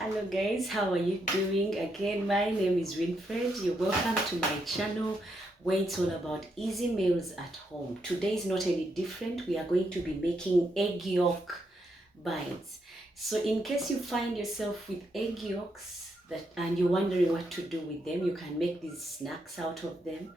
Hello guys, how are you doing? Again, my name is Winfred. You're welcome to my channel where it's all about easy meals at home. Today is not any different. We are going to be making egg yolk bites. So in case you find yourself with egg yolks and you're wondering what to do with them, you can make these snacks out of them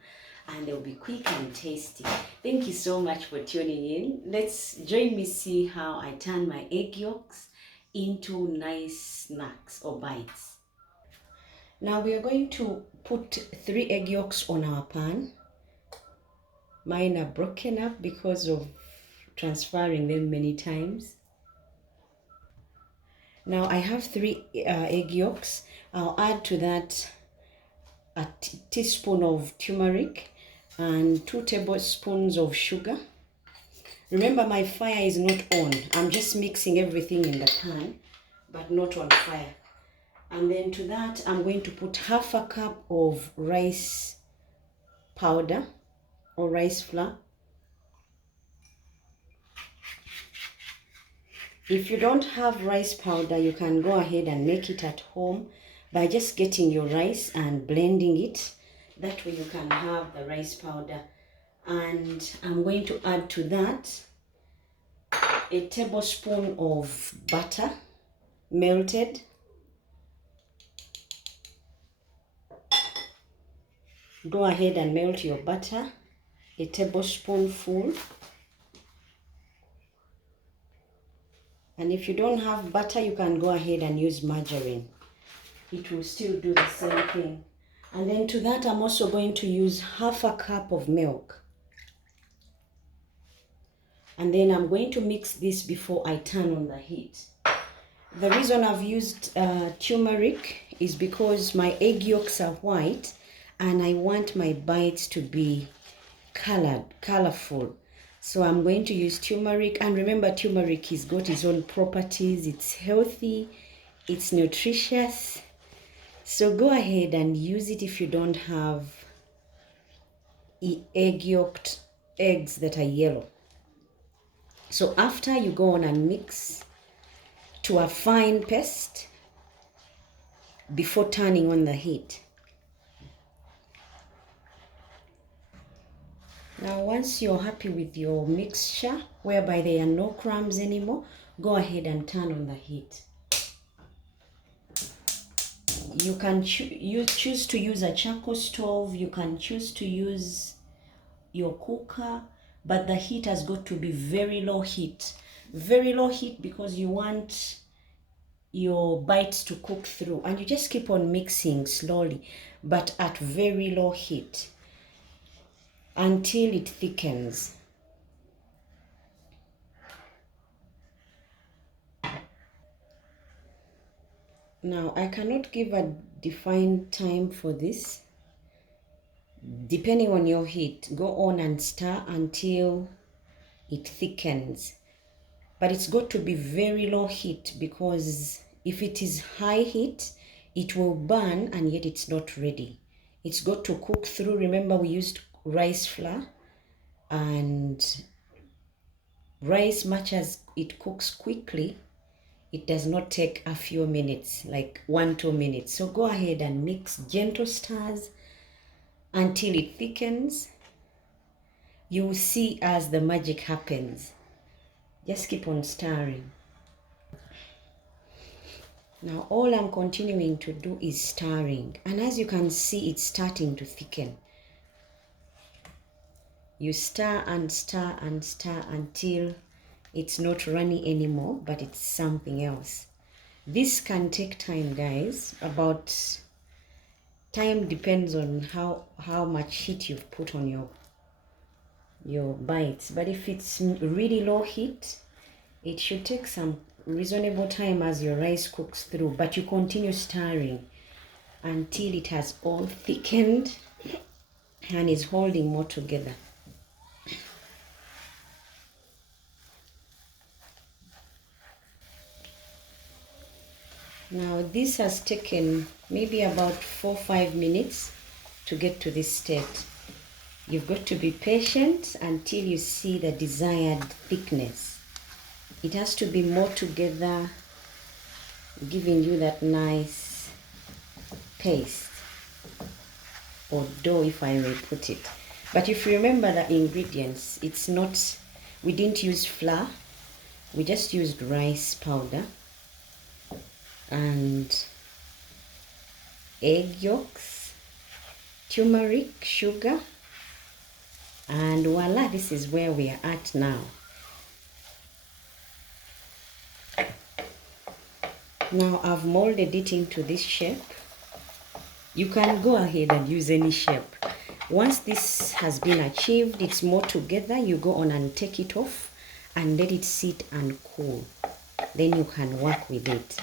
and they'll be quick and tasty. Thank you so much for tuning in. Let's join me see how I turn my egg yolks into nice snacks or bites. Now we are going to put 3 egg yolks on our pan. Mine are broken up because of transferring them many times. Now I have 3 egg yolks. I'll add to that a teaspoon of turmeric and 2 tablespoons of sugar. Remember, my fire is not on. I'm just mixing everything in the pan, but not on fire. And then to that, I'm going to put half a cup of rice powder or rice flour. If you don't have rice powder, you can go ahead and make it at home by just getting your rice and blending it. That way you can have the rice powder. And I'm going to add to that a tablespoon of butter, melted. Go ahead and melt your butter, a tablespoonful. And if you don't have butter, you can go ahead and use margarine. It will still do the same thing. And then to that, I'm also going to use half a cup of milk. And then I'm going to mix this before I turn on the heat. The reason I've used turmeric is because my egg yolks are white and I want my bites to be colorful. So I'm going to use turmeric, and remember, turmeric has got its own properties. It's healthy, it's nutritious. So go ahead and use it if you don't have egg-yolked eggs that are yellow. So after you go on and mix to a fine paste before turning on the heat. Now once you're happy with your mixture, whereby there are no crumbs anymore, go ahead and turn on the heat. You can choose to use a charcoal stove, you can choose to use your cooker, but the heat has got to be very low heat. Very low heat because you want your bites to cook through, and you just keep on mixing slowly, but at very low heat until it thickens. Now I cannot give a defined time for this. Depending on your heat, go on and stir until it thickens. But it's got to be very low heat, because if it is high heat, it will burn and yet it's not ready. It's got to cook through. Remember, we used rice flour, and rice, much as it cooks quickly, it does not take a few minutes, like 1-2 minutes. So go ahead and mix gentle stirs until it thickens. You will see as the magic happens. Just keep on stirring. Now all I'm continuing to do is stirring, and as you can see, it's starting to thicken. You stir and stir and stir until it's not runny anymore, but it's something else. This can take time, guys. About time depends on how much heat you've put on your bites. But if it's really low heat, it should take some reasonable time as your rice cooks through, but you continue stirring until it has all thickened and is holding more together. Now this has taken maybe about 4-5 minutes to get to this state. You've got to be patient until you see the desired thickness. It has to be more together giving you that nice paste or dough, if I may put it. But if you remember the ingredients, it's not, we didn't use flour, we just used rice powder and egg yolks, turmeric, sugar, and voila, this is where we are at now. Now I've molded it into this shape. You can go ahead and use any shape. Once this has been achieved, it's more together, you go on and take it off and let it sit and cool. Then you can work with it.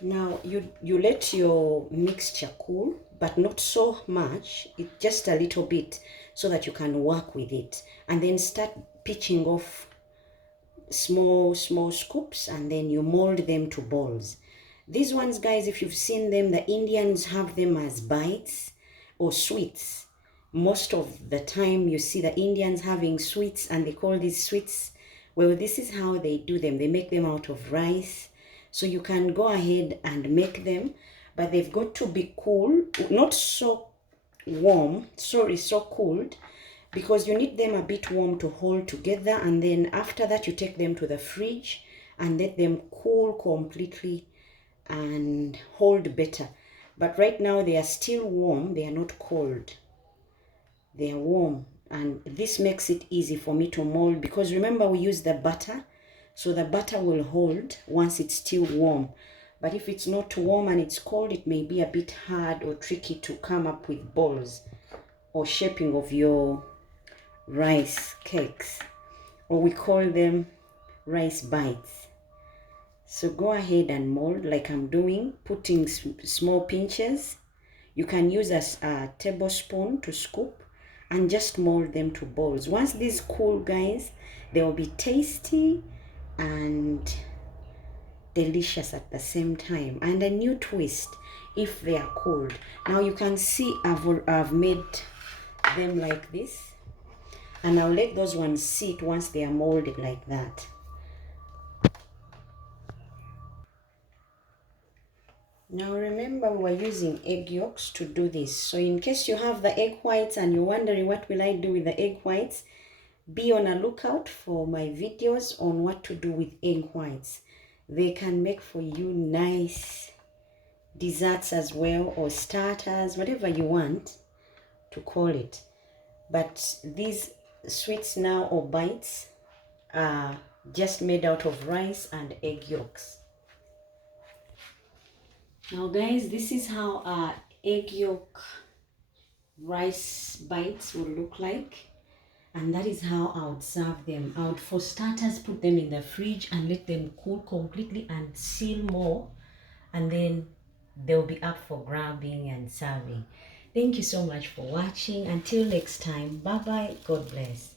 Now you let your mixture cool, but not so much, it just a little bit, so that you can work with it. And then start pitching off small scoops, and then you mold them to balls. These ones, guys, if you've seen them, the Indians have them as bites or sweets. Most of the time you see the Indians having sweets, and they call these sweets. Well, this is how they do them. They make them out of rice. So you can go ahead and make them, but they've got to be cool, not so warm, sorry, so cooled, because you need them a bit warm to hold together. And then after that, you take them to the fridge and let them cool completely and hold better. But right now they are still warm, they are not cold, they are warm, and this makes it easy for me to mold, because remember we use the butter, so the butter will hold once it's still warm. But if it's not warm and it's cold, it may be a bit hard or tricky to come up with balls or shaping of your rice cakes, or we call them rice bites. So go ahead and mold like I'm doing, putting small pinches. You can use a tablespoon to scoop and just mold them to balls. Once these cool, guys, they will be tasty and delicious at the same time, and a new twist if they are cold. Now you can see I've made them like this, and I'll let those ones sit once they are molded like that. Now remember, we're using egg yolks to do this. So in case you have the egg whites and you're wondering what will I do with the egg whites, be on a lookout for my videos on what to do with egg whites. They can make for you nice desserts as well, or starters, whatever you want to call it. But these sweets now, or bites, are just made out of rice and egg yolks. Now guys, this is how our egg yolk rice bites will look like, and that is how I would serve them. I would, for starters, put them in the fridge and let them cool completely and seal more, and then they'll be up for grabbing and serving. Thank you so much for watching. Until next time, bye bye, God bless.